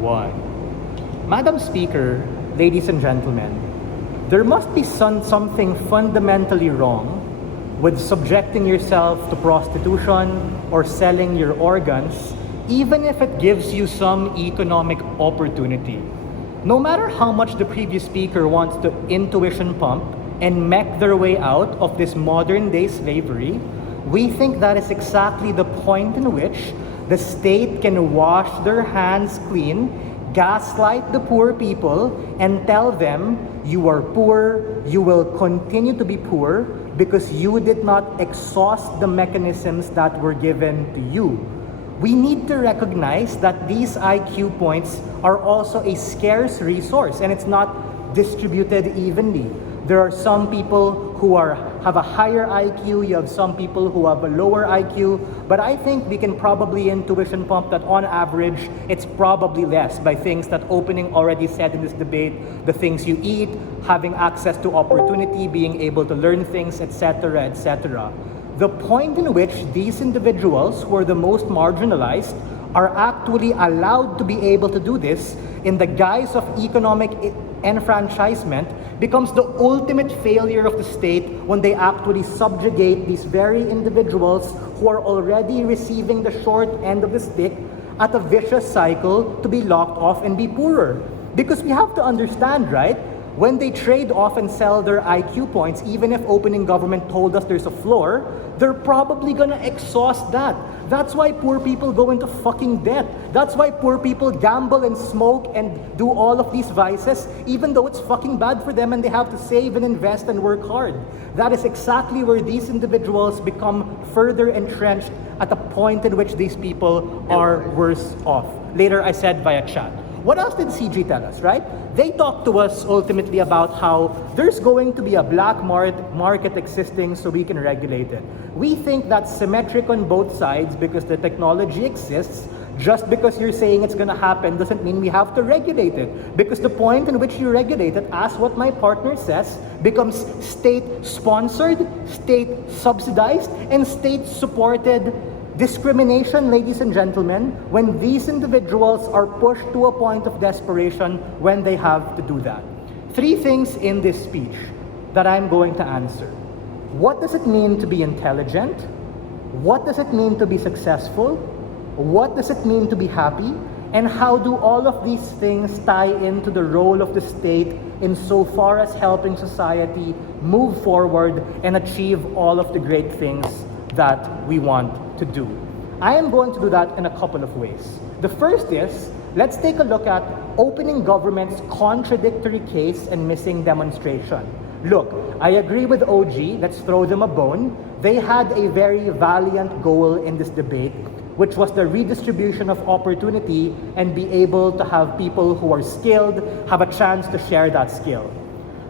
1. Madam Speaker, ladies and gentlemen, there must be something fundamentally wrong with subjecting yourself to prostitution or selling your organs, even if it gives you some economic opportunity. No matter how much the previous speaker wants to intuition pump and mech their way out of this modern day slavery, we think that is exactly the point in which the state can wash their hands clean, gaslight the poor people, and tell them, you are poor, you will continue to be poor because you did not exhaust the mechanisms that were given to you. We need to recognize that these IQ points are also a scarce resource and it's not distributed evenly. There are some people who have a higher IQ, you have some people who have a lower IQ, but I think we can probably intuition pump that on average, it's probably less by things that Opening already said in this debate, the things you eat, having access to opportunity, being able to learn things, etc., etc. The point in which these individuals who are the most marginalized are actually allowed to be able to do this in the guise of economic enfranchisement becomes the ultimate failure of the state when they actually subjugate these very individuals who are already receiving the short end of the stick at a vicious cycle to be locked off and be poorer. Because we have to understand, right? When they trade off and sell their IQ points, even if Opening government told us there's a floor, they're probably gonna exhaust that. That's why poor people go into fucking debt. That's why poor people gamble and smoke and do all of these vices, even though it's fucking bad for them and they have to save and invest and work hard. That is exactly where these individuals become further entrenched at the point in which these people are worse off. Later, I said via chat. What else did CG tell us, right? They talked to us ultimately about how there's going to be a black market existing so we can regulate it. We think that's symmetric on both sides because the technology exists. Just because you're saying it's going to happen doesn't mean we have to regulate it. Because the point in which you regulate it, as what my partner says, becomes state-sponsored, state-subsidized, and state-supported discrimination, ladies and gentlemen, when these individuals are pushed to a point of desperation when they have to do that. 3 things in this speech that I'm going to answer. What does it mean to be intelligent? What does it mean to be successful? What does it mean to be happy? And how do all of these things tie into the role of the state insofar as helping society move forward and achieve all of the great things that we want to do? I am going to do that in a couple of ways. The first is, let's take a look at Opening government's contradictory case and missing demonstration. Look, I agree with OG, let's throw them a bone. They had a very valiant goal in this debate, which was the redistribution of opportunity and be able to have people who are skilled have a chance to share that skill.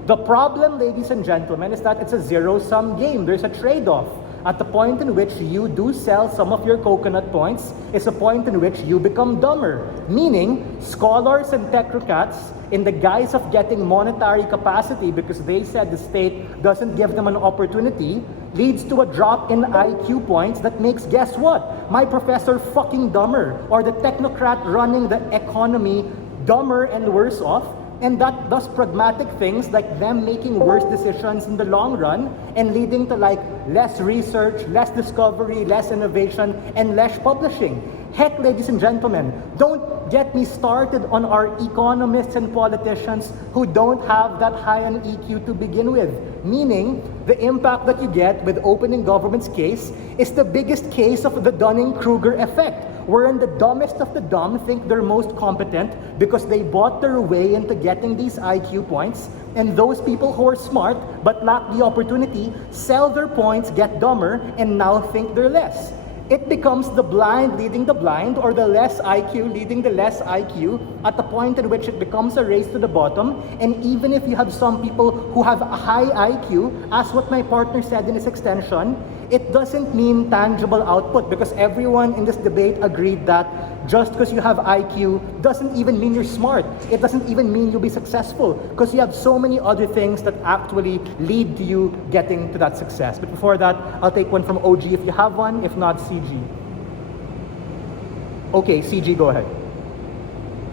The problem, ladies and gentlemen, is that it's a zero-sum game. There's a trade-off. At the point in which you do sell some of your coconut points is a point in which you become dumber. Meaning, scholars and technocrats, in the guise of getting monetary capacity because they said the state doesn't give them an opportunity, leads to a drop in IQ points that makes, guess what? My professor fucking dumber, or the technocrat running the economy dumber and worse off. And that does pragmatic things like them making worse decisions in the long run and leading to like less research, less discovery, less innovation, and less publishing. Heck, ladies and gentlemen, don't get me started on our economists and politicians who don't have that high an EQ to begin with. Meaning, the impact that you get with Opening government's case is the biggest case of the Dunning-Kruger effect, wherein the dumbest of the dumb think they're most competent because they bought their way into getting these IQ points, and those people who are smart but lack the opportunity sell their points, get dumber, and now think they're less. It becomes the blind leading the blind, or the less IQ leading the less IQ, at the point at which it becomes a race to the bottom. And even if you have some people who have a high IQ, as what my partner said in his extension, it doesn't mean tangible output, because everyone in this debate agreed that just because you have IQ doesn't even mean you're smart. It doesn't even mean you'll be successful, because you have so many other things that actually lead to you getting to that success. But before that, I'll take one from OG if you have one, if not CG. Okay, CG, go ahead.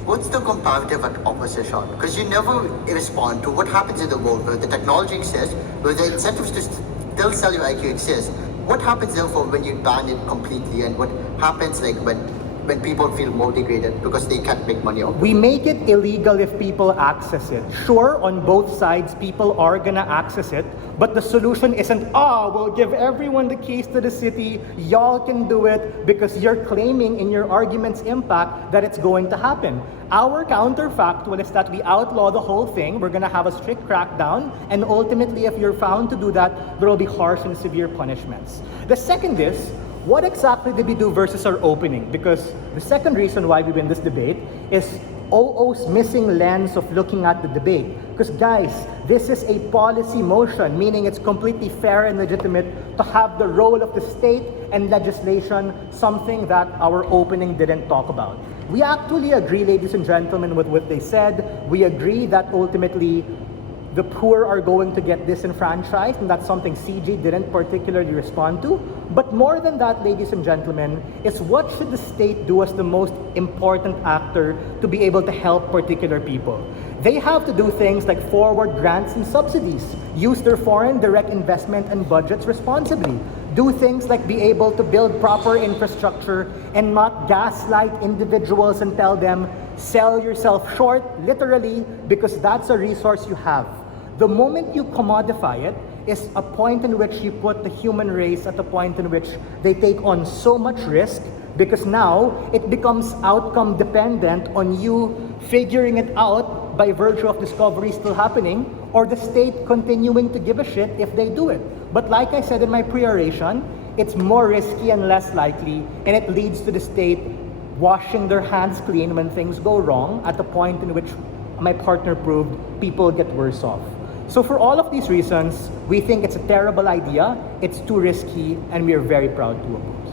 what's the comparative opposition? Because you never respond to what happens in the world where the technology exists, where the incentives to still sell your IQ exist. What happens therefore when you ban it completely, and what happens like when people feel motivated because they can't make money off it? We make it illegal if people access it. Sure, on both sides, people are gonna access it, but the solution isn't, we'll give everyone the keys to the city, y'all can do it, because you're claiming in your argument's impact that it's going to happen. Our counterfactual is that we outlaw the whole thing, we're gonna have a strict crackdown, and ultimately if you're found to do that, there will be harsh and severe punishments. The second is, what exactly did we do versus our opening? Because the second reason why we win this debate is OO's missing lens of looking at the debate. Because guys, this is a policy motion, meaning it's completely fair and legitimate to have the role of the state and legislation, something that our opening didn't talk about. We actually agree, ladies and gentlemen, with what they said. We agree that ultimately the poor are going to get disenfranchised, and that's something CJ didn't particularly respond to. But more than that, ladies and gentlemen, is what should the state do as the most important actor to be able to help particular people? They have to do things like forward grants and subsidies, use their foreign direct investment and budgets responsibly, do things like be able to build proper infrastructure and not gaslight individuals and tell them, sell yourself short, literally, because that's a resource you have. The moment you commodify it is a point in which you put the human race at a point in which they take on so much risk, because now it becomes outcome dependent on you figuring it out by virtue of discovery still happening, or the state continuing to give a shit if they do it. But like I said in my pre-oration, it's more risky and less likely, and it leads to the state washing their hands clean when things go wrong, at the point in which my partner proved people get worse off. So for all of these reasons, we think it's a terrible idea, it's too risky, and we are very proud to oppose.